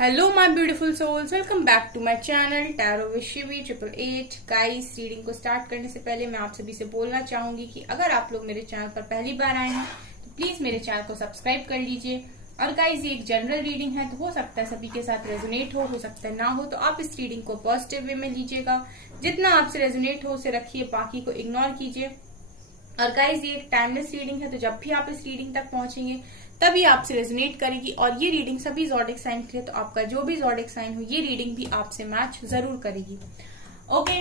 Hello my beautiful souls, welcome back to my channel tarot with Shivi 888। Guys, reading को start करने से पहले मैं आप सभी से बोलना चाहूंगी कि अगर आप लोग मेरे चैनल पर पहली बार आए हैं तो प्लीज मेरे चैनल को सब्सक्राइब कर लीजिए। और गाइस, ये एक जनरल रीडिंग है, तो हो सकता है सभी के साथ रेजोनेट हो सकता है ना हो, तो आप इस रीडिंग को पॉजिटिव वे में लीजिएगा। जितना आपसे रेजोनेट हो उसे रखिए, बाकी को इग्नोर कीजिए। और गाइस, ये एक टाइमलेस रीडिंग है, तो जब भी आप इस रीडिंग तक पहुंचेंगे तभी आपसे रेजोनेट करेगी। और ये रीडिंग सभी ज़ोडिक साइन के लिए, तो आपका जो भी ज़ोडिक साइन हो ये रीडिंग भी आपसे मैच जरूर करेगी। ओके,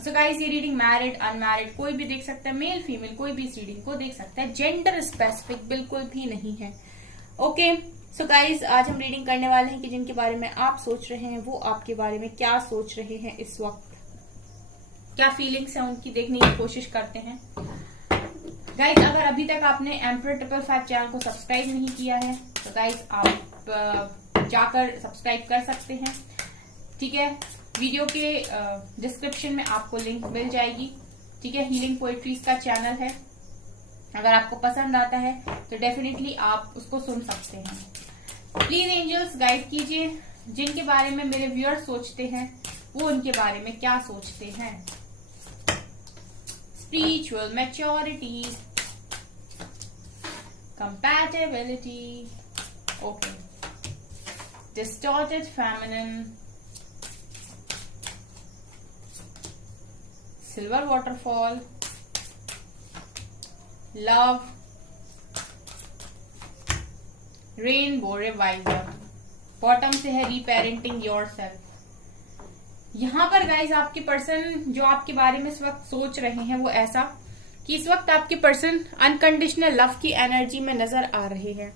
सो गाइस, ये रीडिंग मैरिड अनमैरिड कोई भी देख सकता है, मेल फीमेल कोई भी इस रीडिंग को देख सकता है, जेंडर स्पेसिफिक बिल्कुल भी नहीं है। ओके, सो गाइस, आज हम रीडिंग करने वाले हैं कि जिनके बारे में आप सोच रहे हैं वो आपके बारे में क्या सोच रहे हैं, इस वक्त क्या फीलिंग्स है उनकी देखने की कोशिश करते हैं। गाइज, अगर अभी तक आपने एम्पर 555 चैनल को सब्सक्राइब नहीं किया है तो गाइज आप जाकर सब्सक्राइब कर सकते हैं। ठीक है, वीडियो के डिस्क्रिप्शन में आपको लिंक मिल जाएगी। ठीक है, हीलिंग पोएट्रीज का चैनल है, अगर आपको पसंद आता है तो डेफिनेटली आप उसको सुन सकते हैं। प्लीज एंजल्स गाइड कीजिए, जिनके बारे में मेरे व्यूअर्स सोचते हैं वो उनके बारे में क्या सोचते हैं। Spiritual maturity, compatibility, okay, distorted feminine, silver waterfall, love, rainbow revival, bottom से है reparenting yourself। यहाँ पर गाइज आपके पर्सन जो आपके बारे में इस वक्त सोच रहे हैं वो ऐसा कि इस वक्त आपके पर्सन अनकंडीशनल लव की एनर्जी में नजर आ रहे हैं।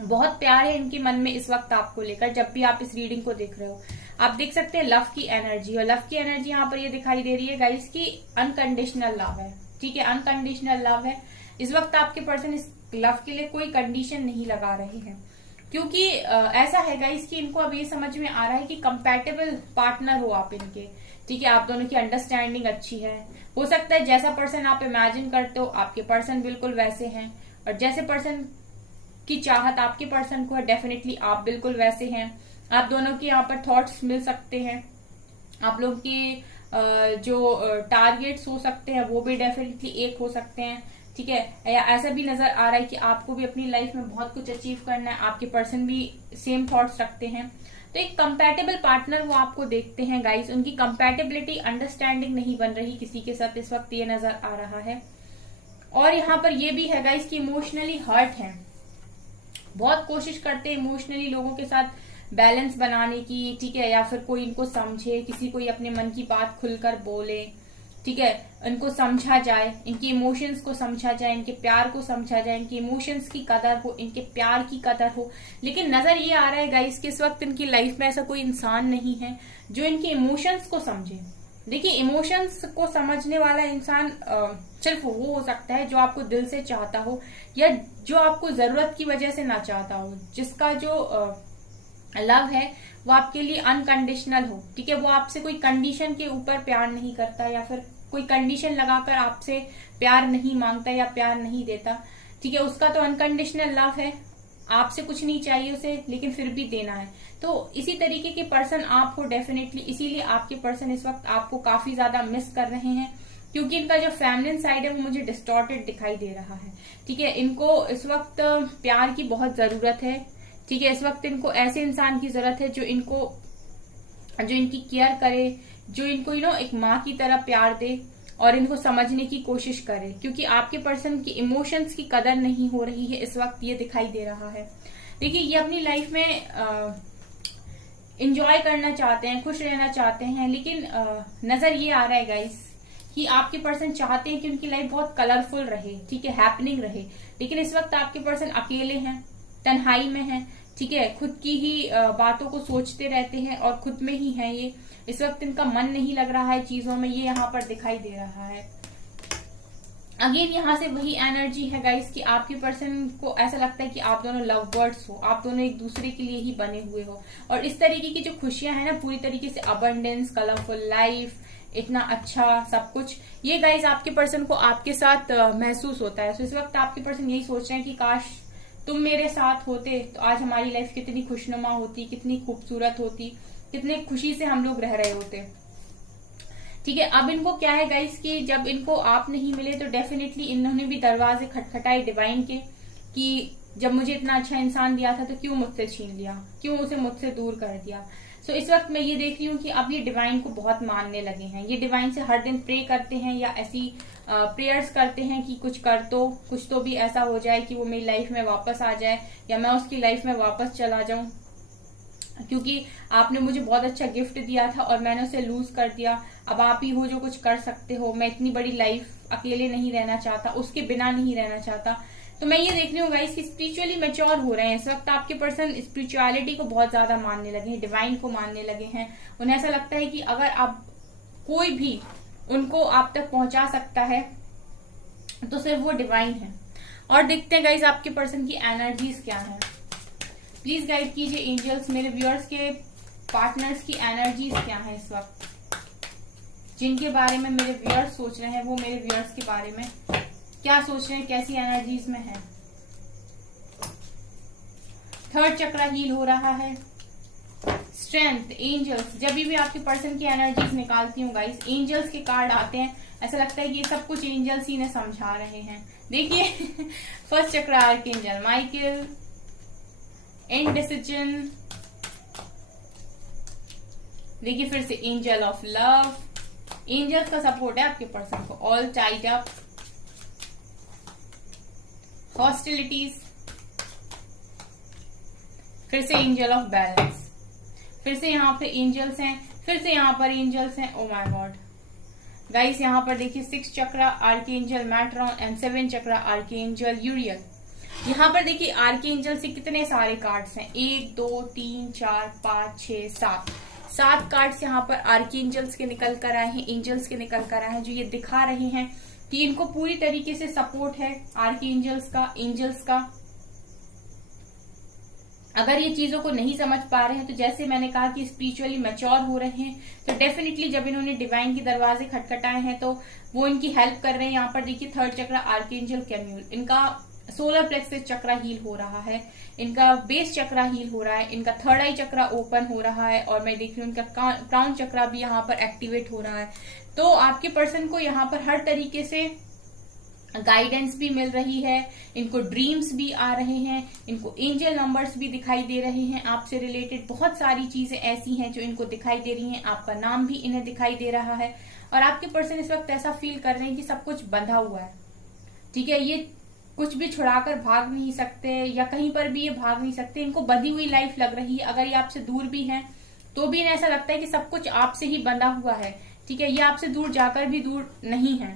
बहुत प्यार है इनके मन में इस वक्त आपको लेकर। जब भी आप इस रीडिंग को देख रहे हो आप देख सकते हैं लव की एनर्जी, और लव की एनर्जी यहाँ पर ये दिखाई दे रही है गाइज की अनकंडीशनल लव है। ठीक है, अनकंडीशनल लव है। इस वक्त आपके पर्सन इस लव के लिए कोई कंडीशन नहीं लगा रहे हैं, क्योंकि ऐसा है गाइस कि इनको अब ये समझ में आ रहा है कि कंपैटिबल पार्टनर हो आप इनके। ठीक है, आप दोनों की अंडरस्टैंडिंग अच्छी है। हो सकता है जैसा पर्सन आप इमेजिन करते हो आपके पर्सन बिल्कुल वैसे हैं, और जैसे पर्सन की चाहत आपके पर्सन को है डेफिनेटली आप बिल्कुल वैसे हैं। आप दोनों की यहाँ पर थॉट्स मिल सकते हैं, आप लोग के जो टारगेट्स हो सकते हैं वो भी डेफिनेटली एक हो सकते हैं। ठीक है, या ऐसा भी नजर आ रहा है कि आपको भी अपनी लाइफ में बहुत कुछ अचीव करना है, आपके पर्सन भी सेम थॉट्स रखते हैं। तो एक कंपैटिबल पार्टनर वो आपको देखते हैं गाइस। उनकी कंपैटिबिलिटी अंडरस्टैंडिंग नहीं बन रही किसी के साथ, इस वक्त ये नजर आ रहा है। और यहाँ पर ये भी है गाइस कि इमोशनली हर्ट है, बहुत कोशिश करते हैं इमोशनली लोगों के साथ बैलेंस बनाने की। ठीक है, या फिर कोई इनको समझे, किसी कोई अपने मन की बात खुलकर बोले। ठीक है, इनको समझा जाए, इनके इमोशंस को समझा जाए, इनके प्यार को समझा जाए, इनके इमोशंस की कदर हो, इनके प्यार की कदर हो। लेकिन नजर ये आ रहा है गाइस कि इस वक्त इनकी लाइफ में ऐसा कोई इंसान नहीं है जो इनके इमोशंस को समझे। देखिए, इमोशंस को समझने वाला इंसान सिर्फ वो हो सकता है जो आपको दिल से चाहता हो, या जो आपको जरूरत की वजह से ना चाहता हो, जिसका जो लव है वो आपके लिए अनकंडीशनल हो। ठीक है, वो आपसे कोई कंडीशन के ऊपर प्यार नहीं करता, या फिर कोई कंडीशन लगाकर आपसे प्यार नहीं मांगता या प्यार नहीं देता। ठीक है, उसका तो अनकंडीशनल लव है, आपसे कुछ नहीं चाहिए उसे, लेकिन फिर भी देना है। तो इसी तरीके के पर्सन आप हो डेफिनेटली, इसीलिए आपके पर्सन इस वक्त आपको काफी ज्यादा मिस कर रहे हैं, क्योंकि इनका जो फेमिनिन साइड है वो मुझे डिस्टॉर्टेड दिखाई दे रहा है। ठीक है, इनको इस वक्त प्यार की बहुत जरूरत है। ठीक है, इस वक्त इनको ऐसे इंसान की जरूरत है जो इनकी केयर करे, जो इनको एक माँ की तरह प्यार दे और इनको समझने की कोशिश करे, क्योंकि आपके पर्सन की इमोशंस की कदर नहीं हो रही है इस वक्त, ये दिखाई दे रहा है। देखिए, ये अपनी लाइफ में एंजॉय करना चाहते हैं, खुश रहना चाहते हैं, लेकिन नजर ये आ रहा है गाइस कि आपके पर्सन चाहते हैं कि उनकी लाइफ बहुत कलरफुल रहे। ठीक है, हैपनिंग रहे, लेकिन इस वक्त आपके पर्सन अकेले हैं, तन्हाई में हैं। ठीक है, खुद की ही बातों को सोचते रहते हैं और खुद में ही हैं ये। इस वक्त इनका मन नहीं लग रहा है चीजों में, ये यहाँ पर दिखाई दे रहा है। अगेन यहाँ से वही एनर्जी है गाइस कि आपके पर्सन को ऐसा लगता है कि आप दोनों लव बर्ड्स हो, आप दोनों एक दूसरे के लिए ही बने हुए हो। और इस तरीके की जो खुशियां हैं ना, पूरी तरीके से अबंडेंस, कलरफुल लाइफ, इतना अच्छा सब कुछ, ये गाइज आपके पर्सन को आपके साथ महसूस होता है। तो इस वक्त आपके पर्सन यही सोच रहे हैं कि काश तुम मेरे साथ होते तो आज हमारी लाइफ कितनी खुशनुमा होती, कितनी खूबसूरत होती, कितने खुशी से हम लोग रह रहे होते। ठीक है, अब इनको क्या है गाइस कि जब इनको आप नहीं मिले तो डेफिनेटली इन्होंने भी दरवाजे खटखटाए डिवाइन के कि जब मुझे इतना अच्छा इंसान दिया था तो क्यों मुझसे छीन लिया, क्यों उसे मुझसे दूर कर दिया। सो इस वक्त मैं ये देख रही हूँ कि अब ये डिवाइन को बहुत मानने लगे हैं। ये डिवाइन से हर दिन प्रे करते हैं या ऐसी प्रेयर्स करते हैं कि कुछ तो भी ऐसा हो जाए कि वो मेरी लाइफ में वापस आ जाए या मैं उसकी लाइफ में वापस चला जाऊं, क्योंकि आपने मुझे बहुत अच्छा गिफ्ट दिया था और मैंने उसे लूज कर दिया। अब आप ही हो जो कुछ कर सकते हो। मैं इतनी बड़ी लाइफ अकेले नहीं रहना चाहता, उसके बिना नहीं रहना चाहता। तो मैं ये देख रही हूँ गाइस कि स्पिरिचुअली मैच्योर हो रहे हैं इस वक्त। आपके पर्सन स्पिरिचुअलिटी को बहुत ज्यादा मानने लगे हैं, डिवाइन को मानने लगे हैं। उन्हें ऐसा लगता है कि अगर आप कोई भी उनको आप तक पहुंचा सकता है तो सिर्फ वो डिवाइन है। और देखते हैं गाइस आपके पर्सन की एनर्जीज क्या है। प्लीज गाइड कीजिए एंजल्स, मेरे व्यूअर्स के पार्टनर्स की एनर्जीज क्या है इस वक्त, जिनके बारे में मेरे व्यूअर्स सोच रहे हैं, वो मेरे व्यूअर्स के बारे में क्या सोच रहे हैं, कैसी एनर्जीज में है। थर्ड चक्रा हील हो रहा है। स्ट्रेंथ, एंजल्स, जब भी आपके पर्सन की एनर्जीज निकालती हूँ गाइस, एंजल्स के कार्ड आते हैं, ऐसा लगता है कि ये सब कुछ एंजल्स ही ने समझा रहे हैं। देखिए फर्स्ट चक्रा आर्कएंजल माइकल, इंडिसिजन, देखिए फिर से एंजल ऑफ लव, एंजल्स का सपोर्ट है आपके पर्सन को। ऑल टाइड अप, हॉस्टिलिटीज, फिर से एंजल ऑफ बैलेंस, फिर से यहाँ पे एंजल्स हैं, फिर से यहाँ पर एंजल्स हैं। ओ माय गॉड गाइस, यहाँ पर देखिए 6 chakra archangel Metatron and 7 chakra archangel Uriel. यहाँ पर देखिए आर्कएंजल से कितने सारे कार्ड्स हैं, 1 2 3 4 5 6 7 कार्ड्स यहाँ पर आर्कएंजल्स के निकल कर आए हैं, एंजल्स के निकल कर आए हैं, जो ये दिखा रहे हैं कि इनको पूरी तरीके से सपोर्ट है आर्कएंजल्स का, एंजल्स का। अगर ये चीजों को नहीं समझ पा रहे हैं तो जैसे मैंने कहा कि स्पिरिचुअली मैच्योर हो रहे हैं, तो डेफिनेटली जब इन्होंने डिवाइन के दरवाजे खटखटाए हैं तो वो इनकी हेल्प कर रहे हैं। यहाँ पर देखिए थर्ड चक्रा आर्कएंजल कैम्यूल, इनका सोलर प्लेक्सस चक्रा हील हो रहा है, इनका बेस चक्रा हील हो रहा है, इनका थर्ड आई चक्रा ओपन हो रहा है, और मैं देख रही हूँ इनका क्राउन चक्रा भी यहाँ पर एक्टिवेट हो रहा है। तो आपके पर्सन को यहाँ पर हर तरीके से गाइडेंस भी मिल रही है, इनको ड्रीम्स भी आ रहे हैं, इनको एंजल नंबर्स भी दिखाई दे रहे हैं, आपसे रिलेटेड बहुत सारी चीजें ऐसी हैं जो इनको दिखाई दे रही हैं, आपका नाम भी इन्हें दिखाई दे रहा है। और आपके पर्सन इस वक्त ऐसा फील कर रहे हैं कि सब कुछ बंधा हुआ है। ठीक है, ये कुछ भी छुड़ाकर भाग नहीं सकते या कहीं पर भी ये भाग नहीं सकते, इनको बंधी हुई लाइफ लग रही है। अगर ये आपसे दूर भी है तो भी इन्हें ऐसा लगता है कि सब कुछ आपसे ही बंधा हुआ है। ठीक है, ये आपसे दूर जाकर भी दूर नहीं है।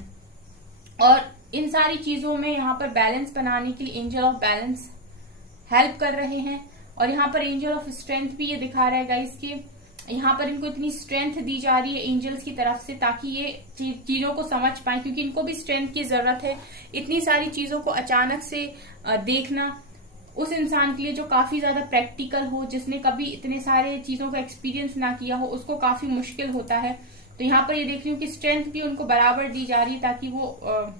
और इन सारी चीजों में यहाँ पर बैलेंस बनाने के लिए एंजल ऑफ बैलेंस हेल्प कर रहे हैं। और यहाँ पर एंजल ऑफ स्ट्रेंथ भी ये दिखा रहा है गाइस कि यहाँ पर इनको इतनी स्ट्रेंथ दी जा रही है एंजल्स की तरफ से, ताकि ये चीजों को समझ पाए, क्योंकि इनको भी स्ट्रेंथ की जरूरत है। इतनी सारी चीजों को अचानक से देखना उस इंसान के लिए जो काफी ज्यादा प्रैक्टिकल हो, जिसने कभी इतने सारे चीजों का एक्सपीरियंस ना किया हो, उसको काफी मुश्किल होता है। तो यहाँ पर ये देख रही हूँ कि स्ट्रेंथ भी उनको बराबर दी जा रही है ताकि वो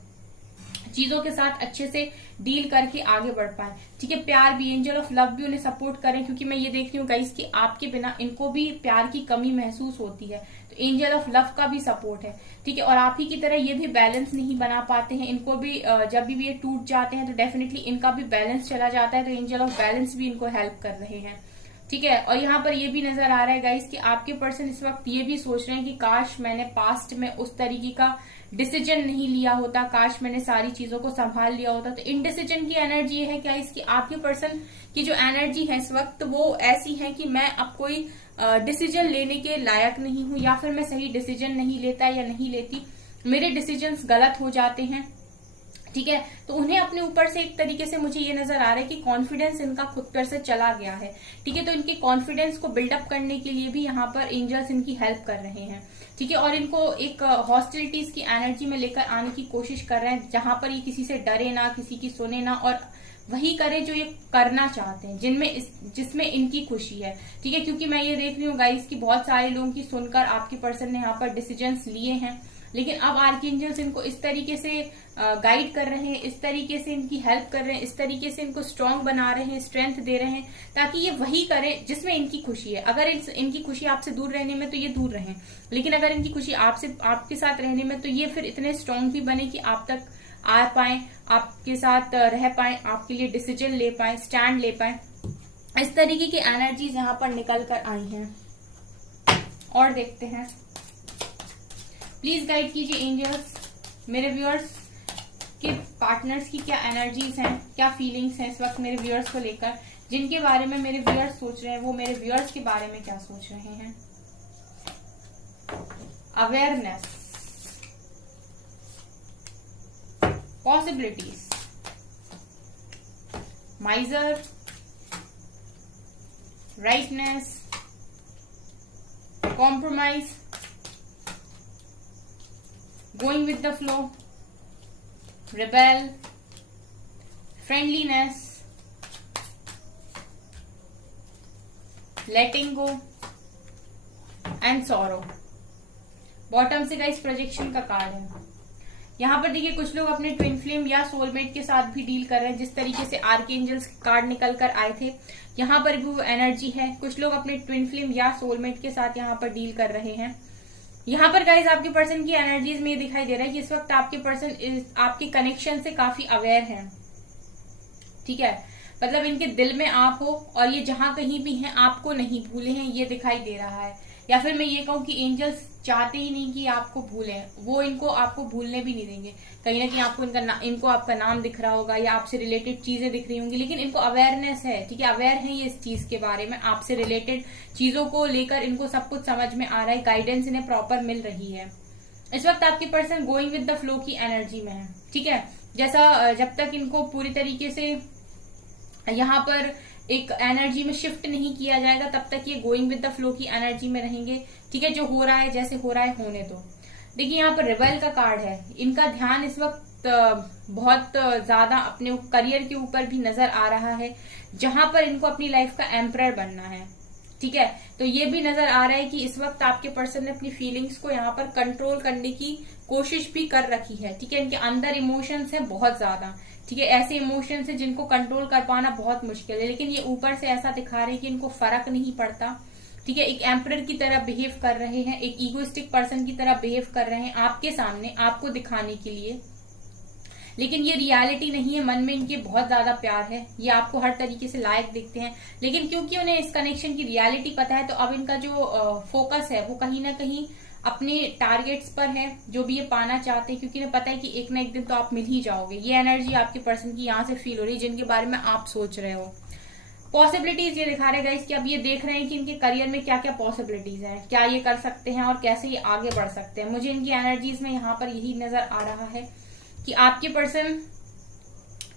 चीजों के साथ अच्छे से डील करके आगे बढ़ पाए। ठीक है, प्यार भी, एंजल ऑफ लव भी उन्हें सपोर्ट करें, क्योंकि मैं ये देख रही हूँ गाइस कि आपके बिना इनको भी प्यार की कमी महसूस होती है। तो एंजल ऑफ लव का भी सपोर्ट है। ठीक है, और आप ही की तरह ये भी बैलेंस नहीं बना पाते हैं, इनको भी जब भी ये टूट जाते हैं तो डेफिनेटली इनका भी बैलेंस चला जाता है। तो एंजल ऑफ बैलेंस भी इनको हेल्प कर रहे हैं। ठीक है, और यहाँ पर ये भी नजर आ रहा है गाइस कि आपके पर्सन इस वक्त ये भी सोच रहे हैं कि काश मैंने पास्ट में उस तरीके का डिसीजन नहीं लिया होता, काश मैंने सारी चीजों को संभाल लिया होता। तो इनडिसीजन की एनर्जी है क्या इसकी, आपके पर्सन की जो एनर्जी है इस वक्त वो ऐसी है कि मैं अब कोई डिसीजन लेने के लायक नहीं हूं, या फिर मैं सही डिसीजन नहीं लेता या नहीं लेती, मेरे डिसीजंस गलत हो जाते हैं। ठीक है, तो उन्हें अपने ऊपर से एक तरीके से मुझे ये नजर आ रहा है कि कॉन्फिडेंस इनका खुद पर से चला गया है। ठीक है, तो इनके कॉन्फिडेंस को बिल्डअप करने के लिए भी यहाँ पर एंजल्स इनकी हेल्प कर रहे हैं। ठीक है, और इनको एक हॉस्टिलिटीज की एनर्जी में लेकर आने की कोशिश कर रहे हैं, जहां पर ये किसी से डरे ना, किसी की सुने ना, और वही करे जो ये करना चाहते हैं, जिसमें इनकी खुशी है। ठीक है, क्योंकि मैं ये देख रही हूँ गाइस कि बहुत सारे लोगों की सुनकर आपके पर्सन ने यहाँ पर डिसीजंस लिए हैं लेकिन अब आर्कएंजल्स इनको इस तरीके से गाइड कर रहे हैं, इस तरीके से इनकी हेल्प कर रहे हैं, इस तरीके से इनको स्ट्रांग बना रहे हैं, स्ट्रेंथ दे रहे हैं, ताकि ये वही करें जिसमें इनकी खुशी है। अगर इनकी खुशी आपसे दूर रहने में तो ये दूर रहें, लेकिन अगर इनकी खुशी आपके साथ रहने में तो ये फिर इतने स्ट्रांग भी बने कि आप तक आ पाए, आपके साथ रह पाए, आपके लिए डिसीजन ले पाए, स्टैंड ले पाए। इस तरीके की एनर्जीज यहाँ पर निकल कर आई हैं। और देखते हैं, प्लीज गाइड कीजिए एंजल्स, मेरे व्यूअर्स के पार्टनर्स की क्या एनर्जीज हैं, क्या फीलिंग्स हैं इस वक्त मेरे व्यूअर्स को लेकर, जिनके बारे में मेरे व्यूअर्स सोच रहे हैं वो मेरे व्यूअर्स के बारे में क्या सोच रहे हैं। Awareness, possibilities, माइजर, rightness, compromise, going with the flow, rebel, friendliness, letting go and sorrow. Bottom से गाइस प्रोजेक्शन का कार्ड है। यहाँ पर देखिए कुछ लोग अपने ट्विन फ्लेम या सोलमेट के साथ भी डील कर रहे हैं, जिस तरीके से आर्कएंजल्स कार्ड निकल कर आए थे यहाँ पर भी वो एनर्जी है। कुछ लोग अपने ट्विन फ्लेम या सोलमेट के साथ यहाँ पर डील कर रहे हैं। यहाँ पर गाइज आपके पर्सन की एनर्जीज में ये दिखाई दे रहा है कि इस वक्त आपके पर्सन आपके कनेक्शन से काफी अवेयर हैं, ठीक है। मतलब इनके दिल में आप हो और ये जहां कहीं भी हैं आपको नहीं भूले हैं, ये दिखाई दे रहा है। या फिर मैं ये कहूँ कि एंजल्स चाहते ही नहीं कि आपको भूलें, वो इनको आपको भूलने भी नहीं देंगे। कहीं ना कहीं आपको इनको आपका नाम दिख रहा होगा या आपसे रिलेटेड चीजें दिख रही होंगी, लेकिन इनको अवेयरनेस है, ठीक है, अवेयर है ये इस चीज के बारे में। आपसे रिलेटेड चीजों को लेकर इनको सब कुछ समझ में आ रहा है, गाइडेंस इन्हें प्रॉपर मिल रही है। इस वक्त आपके person going with the flow की एनर्जी में है, ठीक है। जैसा जब तक इनको पूरी तरीके से यहाँ पर एक एनर्जी में शिफ्ट नहीं किया जाएगा तब तक ये गोइंग विद द फ्लो की एनर्जी में रहेंगे, ठीक है। जो हो रहा है जैसे हो रहा है होने दो। देखिए यहाँ पर रिबेल का कार्ड है। इनका ध्यान इस वक्त बहुत ज्यादा अपने करियर के ऊपर भी नजर आ रहा है, जहां पर इनको अपनी लाइफ का एम्परर बनना है, ठीक है। तो ये भी नजर आ रहा है कि इस वक्त आपके पर्सन ने अपनी फीलिंग्स को यहाँ पर कंट्रोल करने की कोशिश भी कर रखी है, ठीक है। इनके अंदर इमोशंस है बहुत ज्यादा, ठीक है। ऐसे इमोशंस है जिनको कंट्रोल कर पाना बहुत मुश्किल है, लेकिन ये ऊपर से ऐसा दिखा रहे हैं कि इनको फर्क नहीं पड़ता, ठीक है। एक एम्परर की तरह बिहेव कर रहे हैं, एक ईगोइस्टिक पर्सन की तरह बिहेव कर रहे हैं आपके सामने, आपको दिखाने के लिए, लेकिन ये रियलिटी नहीं है। मन में इनके बहुत ज्यादा प्यार है, ये आपको हर तरीके से लायक दिखते हैं, लेकिन क्योंकि उन्हें इस कनेक्शन की रियलिटी पता है, तो अब इनका जो फोकस है वो कहीं ना कहीं अपने टारगेट्स पर है, जो भी ये पाना चाहते हैं, क्योंकि इन्हें पता है कि एक ना एक दिन तो आप मिल ही जाओगे। ये एनर्जी आपके पर्सन की यहाँ से फील हो रही है, जिनके बारे में आप सोच रहे हो। पॉसिबिलिटीज ये दिखा रहे गाइस कि अब ये देख रहे हैं कि इनके करियर में क्या क्या पॉसिबिलिटीज हैं, क्या ये कर सकते हैं और कैसे ये आगे बढ़ सकते हैं। मुझे इनकी एनर्जीज में यहाँ पर यही नजर आ रहा है कि आपके पर्सन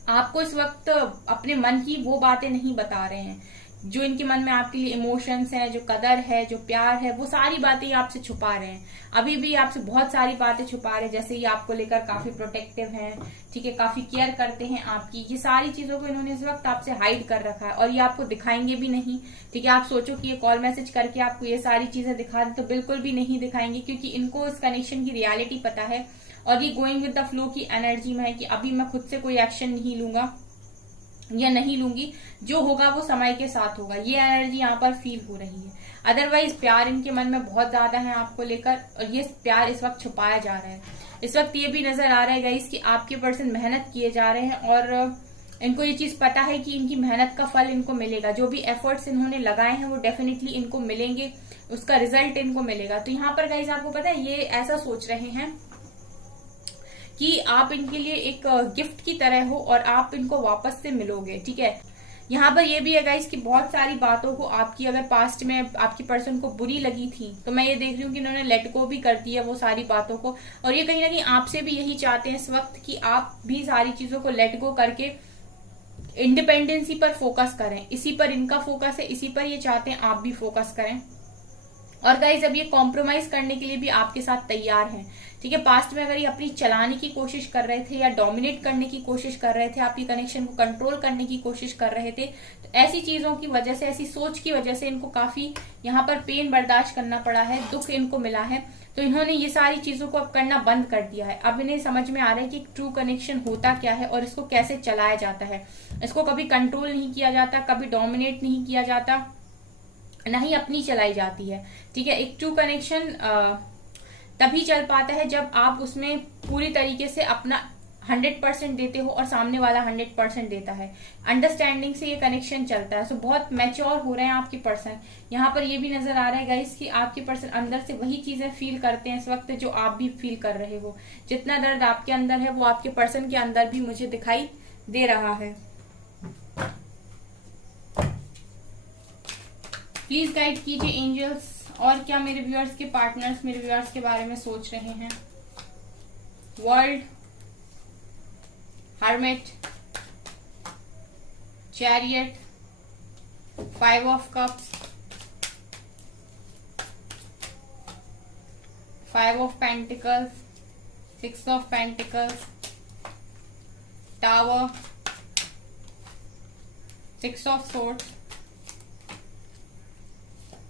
आपको इस वक्त अपने मन की वो बातें नहीं बता रहे हैं, जो इनके मन में आपके लिए इमोशंस हैं, जो कदर है, जो प्यार है, वो सारी बातें आपसे छुपा रहे हैं। अभी भी आपसे बहुत सारी बातें छुपा रहे हैं, जैसे ये आपको लेकर काफी प्रोटेक्टिव हैं, ठीक है, काफी केयर करते हैं आपकी। ये सारी चीजों को इन्होंने इस वक्त आपसे हाइड कर रखा है और ये आपको दिखाएंगे भी नहीं, ठीक है। आप सोचो कि ये कॉल मैसेज करके आपको ये सारी चीजें दिखा दें, तो बिल्कुल भी नहीं दिखाएंगे, क्योंकि इनको इस कनेक्शन की रियलिटी पता है और ये गोइंग विद द फ्लो की एनर्जी में है कि अभी मैं खुद से कोई एक्शन नहीं लूंगा या नहीं लूंगी, जो होगा वो समय के साथ होगा। ये एनर्जी यहाँ पर फील हो रही है। अदरवाइज प्यार इनके मन में बहुत ज्यादा है आपको लेकर, और ये प्यार इस वक्त छुपाया जा रहा है। इस वक्त ये भी नजर आ रहा है गाइस कि आपके पर्सन मेहनत किए जा रहे हैं और इनको ये चीज पता है कि इनकी मेहनत का फल इनको मिलेगा। जो भी एफर्ट्स इन्होंने लगाए हैं वो डेफिनेटली इनको मिलेंगे, उसका रिजल्ट इनको मिलेगा। तो यहाँ पर गाइस आपको पता है ये ऐसा सोच रहे हैं कि आप इनके लिए एक गिफ्ट की तरह हो और आप इनको वापस से मिलोगे, ठीक है। यहाँ पर ये भी है गाइस कि बहुत सारी बातों को आपकी अगर पास्ट में आपकी पर्सन को बुरी लगी थी, तो मैं ये देख रही हूँ कि इन्होंने लेट गो भी कर दिया वो सारी बातों को, और ये कहीं ना कहीं आपसे भी यही चाहते हैं इस वक्त कि आप भी सारी चीजों को लेट गो करके इंडिपेंडेंसी पर फोकस करें। इसी पर इनका फोकस है, इसी पर ये चाहते हैं आप भी फोकस करें। और गाइज अब ये कॉम्प्रोमाइज करने के लिए भी आपके साथ तैयार हैं। ठीक है, पास्ट में अगर ये अपनी चलाने की कोशिश कर रहे थे या डोमिनेट करने की कोशिश कर रहे थे, आपकी कनेक्शन को कंट्रोल करने की कोशिश कर रहे थे, तो ऐसी चीजों की वजह से, ऐसी सोच की वजह से इनको काफी यहाँ पर पेन बर्दाश्त करना पड़ा है, दुख इनको मिला है। तो इन्होंने ये सारी चीजों को अब करना बंद कर दिया है। अब इन्हें समझ में आ रहा है कि ट्रू कनेक्शन होता क्या है और इसको कैसे चलाया जाता है। इसको कभी कंट्रोल नहीं किया जाता, कभी डोमिनेट नहीं किया जाता, ना ही अपनी चलाई जाती है। ठीक है, एक ट्रू कनेक्शन तभी चल पाता है जब आप उसमें पूरी तरीके से अपना 100% देते हो और सामने वाला 100% देता है। अंडरस्टैंडिंग से ये कनेक्शन चलता है। सो बहुत मैच्योर हो रहे हैं आपके पर्सन। यहाँ पर ये भी नजर आ रहा है गाइस कि आपके पर्सन अंदर से वही चीजें फील करते हैं इस वक्त जो आप भी फील कर रहे हो। जितना दर्द आपके अंदर है वो आपके पर्सन के अंदर भी मुझे दिखाई दे रहा है। प्लीज गाइड कीजिए एंजल्स, और क्या मेरे व्यूअर्स के पार्टनर्स मेरे व्यूअर्स के बारे में सोच रहे हैं। World, hermit, chariot, 5 of cups, 5 of pentacles, 6 of pentacles, tower, 6 of swords,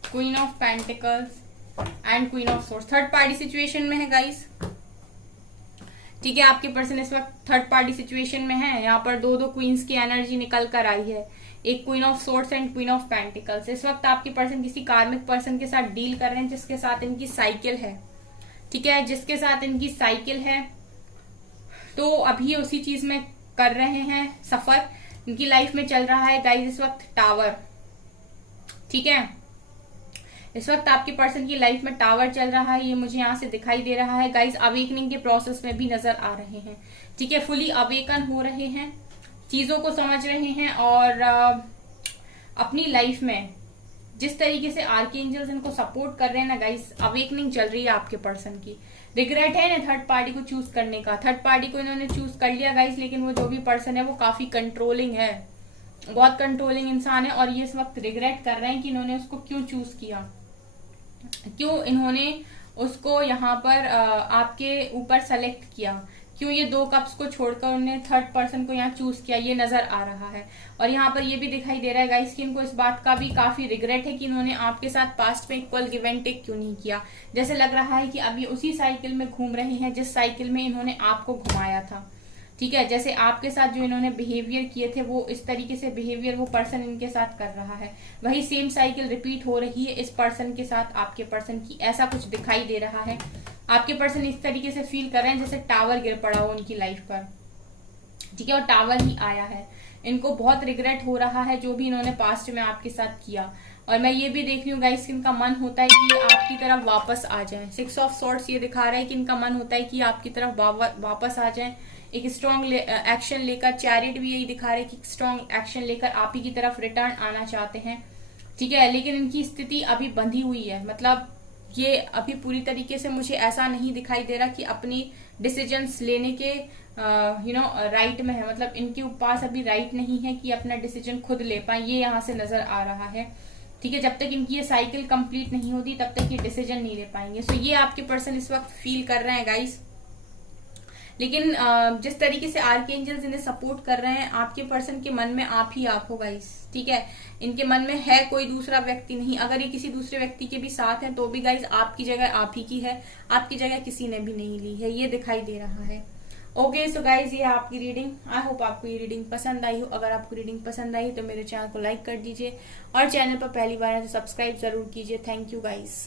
queen of pentacles and queen of swords. Third party situation में है गाइस। ठीक है, आपके पर्सन इस वक्त थर्ड पार्टी सिचुएशन में है। यहाँ पर दो क्वींस की एनर्जी निकल कर आई है, एक queen of swords and queen of pentacles. इस वक्त आपके पर्सन किसी कार्मिक पर्सन के साथ डील कर रहे हैं जिसके साथ इनकी साइकिल है। ठीक है, जिसके साथ इनकी साइकिल है, तो अभी उसी चीज में कर रहे हैं सफर। इनकी लाइफ में चल रहा है गाइस इस वक्त टावर। ठीक है, इस वक्त आपके पर्सन की लाइफ में टावर चल रहा है, ये मुझे यहाँ से दिखाई दे रहा है गाइस। अवेकनिंग के प्रोसेस में भी नजर आ रहे हैं। ठीक है, फुली अवेकन हो रहे हैं, चीजों को समझ रहे हैं और अपनी लाइफ में जिस तरीके से आर्कएंजल्स इनको सपोर्ट कर रहे हैं ना गाइस, अवेकनिंग चल रही है आपके पर्सन की। रिग्रेट है ना थर्ड पार्टी को चूज करने का, थर्ड पार्टी को इन्होंने चूज कर लिया गाइस, लेकिन वो जो भी पर्सन है वो काफी कंट्रोलिंग है, बहुत कंट्रोलिंग इंसान है। और ये इस वक्त रिग्रेट कर रहे हैं कि इन्होंने उसको क्यों चूज किया, क्यों इन्होंने उसको यहाँ पर आपके ऊपर सेलेक्ट किया, क्यों ये 2 कप्स को छोड़कर उन्होंने थर्ड पर्सन को यहाँ चूज किया, ये नजर आ रहा है। और यहाँ पर ये भी दिखाई दे रहा है गाइस कि इनको इस बात का भी काफी रिग्रेट है कि इन्होंने आपके साथ पास्ट में इक्वल गिव एंड टेक क्यों नहीं किया। जैसे लग रहा है कि अभी उसी साइकिल में घूम रहे हैं जिस साइकिल में इन्होंने आपको घुमाया था। ठीक है, जैसे आपके साथ जो इन्होंने बिहेवियर किए थे वो इस तरीके से बिहेवियर वो पर्सन इनके साथ कर रहा है, वही सेम साइकिल रिपीट हो रही है इस पर्सन के साथ आपके पर्सन की। ऐसा कुछ दिखाई दे रहा है। आपके पर्सन इस तरीके से फील कर रहे हैं जैसे टावर गिर पड़ा हो उनकी लाइफ पर। ठीक है, और टावर ही आया है। इनको बहुत रिग्रेट हो रहा है जो भी इन्होंने पास्ट में आपके साथ किया। और मैं ये भी देख रही हूँ गाइस कि इनका मन होता है कि ये आपकी तरफ वापस आ जाए। 6 ऑफ सॉर्ड्स ये दिखा रहा है कि इनका मन होता है कि आपकी तरफ वापस आ जाए, एक स्ट्रॉन्ग एक्शन लेकर। चैरिट भी यही दिखा रहे हैं कि स्ट्रॉन्ग एक्शन लेकर आप ही की तरफ रिटर्न आना चाहते हैं। ठीक है, लेकिन इनकी स्थिति अभी बंधी हुई है, मतलब ये अभी पूरी तरीके से मुझे ऐसा नहीं दिखाई दे रहा कि अपनी डिसीजंस लेने के राइट में है। मतलब इनके पास अभी राइट नहीं है कि अपना डिसीजन खुद ले पाए, ये यहाँ से नजर आ रहा है। ठीक है, जब तक इनकी ये साइकिल कंप्लीट नहीं होती तब तक ये डिसीजन नहीं ले पाएंगे। सो ये आपके पर्सन इस वक्त फील कर रहे हैं गाइस। लेकिन जिस तरीके से आर्कएंजल्स इन्हें सपोर्ट कर रहे हैं, आपके पर्सन के मन में आप ही आप हो गाइस। ठीक है, इनके मन में है कोई दूसरा व्यक्ति नहीं। अगर ये किसी दूसरे व्यक्ति के भी साथ है तो भी गाइस आपकी जगह आप ही की है, आपकी जगह किसी ने भी नहीं ली है, ये दिखाई दे रहा है। ओके सो गाइज, ये आपकी रीडिंग। आई होप आपको ये रीडिंग पसंद आई हो। अगर आपको रीडिंग पसंद आई तो मेरे चैनल को लाइक कर दीजिए और चैनल पर पहली बार है तो सब्सक्राइब जरूर कीजिए। Thank you guys.